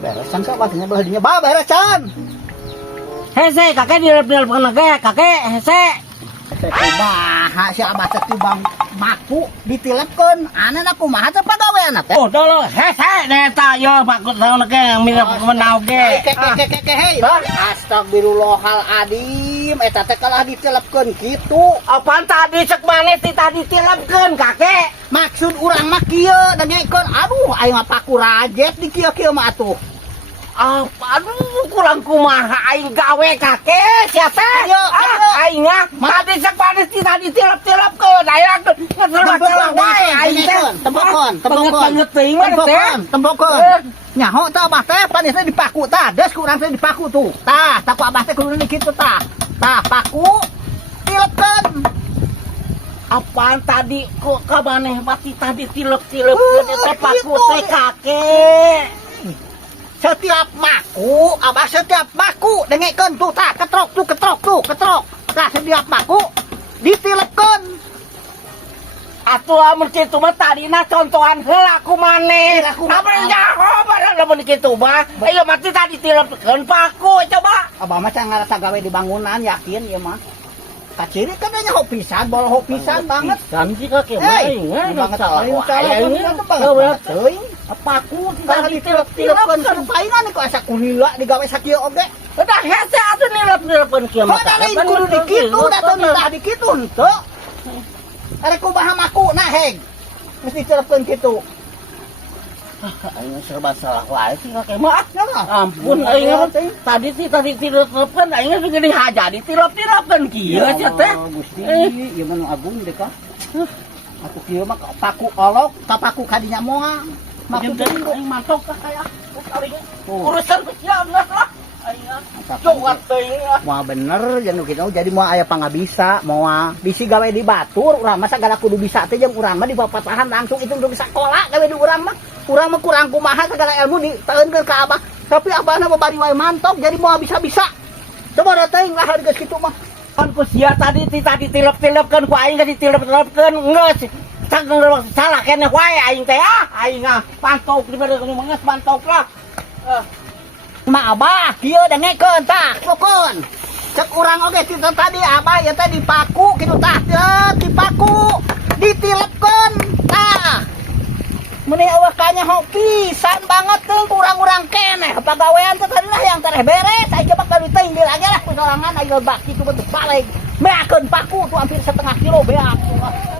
Beresan kak bahasanya belah dinya bah beresan. Hese kakek dilep-dilep kakek hese. Kumaha si abah teh bang maku ditilepkeun anana kumaha teh pagawean teh. Oh dolo hese neta yo bakut sauna ge mirip menau ge. Keke hei. Astagfirullahaladzim eta teh kalah ditilepkeun kitu. Apaan tadi cek maneh ti tadi tilepkeun kakek. Maksud urang mah kieu dengekeun aduh aing mah paku rajet di kieu mah atuh. Aduh kurang kumaha aing gawe kakek siapa aing tadi cek maneh ti tadi tilep-tilepkeun aya ngeselak wae aing teh tembokon teuing mah teh tembokon nyaho teh abah teh panis teh dipaku tah des kurang teh dipaku tuh tah taku abah teh kudu kitu tah paku tilepkeun. Apaan tadi kok ka maneh mati tadi tilep-tilepkeun eta paku teh kakek. Setiap maku dengekeun tuh tah ketrok tah setiap maku ditilepkeun. Atuh amun kitu mah tadina contohan heula ku maneh. Amun nyaho barang lamun kitu mah ieu mati tadi tilepkeun paku coba. Abah mah can ngarasa gawe di bangunan yakin ieu mah. Kaciri kan nyaho pisan, boloho pisan banget. Kan sih kakek mah ingat salah banget teuing. Paku Tadi tilep-tilepkeun sampaingan kok asa kulila digawe sakieu oge. Udah hese atuh nilep-nilepkeun kieu mah. Heuh lain kudu dikitu da teu minta dikitu henteu. Are kumaha makuna heg. Mesti tilepkeun kitu. Aing serba salah wae sih kakek mah. Ampun aing tadi tilepkeun aing geus dihaja ditilep-tilepkeun kieu nya teh. Gusti ieu mah nu agung deh kah. Atuh kieu mah paku olok ka paku kadinya moal. Maksud aing mantok ka kaya urusan siap lah. Coba teuing. Moal bener jeung kitu jadi moal aya pangabisa moal bisi gawe di batur urang mah sagala kudu bisa teh jeung urang mah di papatahan langsung itu udah bisa sekolah gawe di urang mah kurang kumaha sagala ilmu diteueunkeun ka abah tapi abahna babari wae mantok jadi moal bisa-bisa coba da teuing lah geus kitu mah kan ku sia tadi tilep-tilepkeun ku aing geus ditilep-tilepkeun geus salah keneh wae aing teh aing pantok dibere geus pantok lah. Ma abah kieu dengekeun tah pokon cek urang oge kitu tadi abah ya teh dipaku kitu tah dipaku ditilepkeun tah meni eueuh kanyaho pisan banget teh kurang-urang keneh pagawean teh tadi lah yang tereh beres aing coba kali teuing di lagi lah sorangan aing bak kitu bentuk balik meakeun paku tuh hampir 1/2 kilo beak.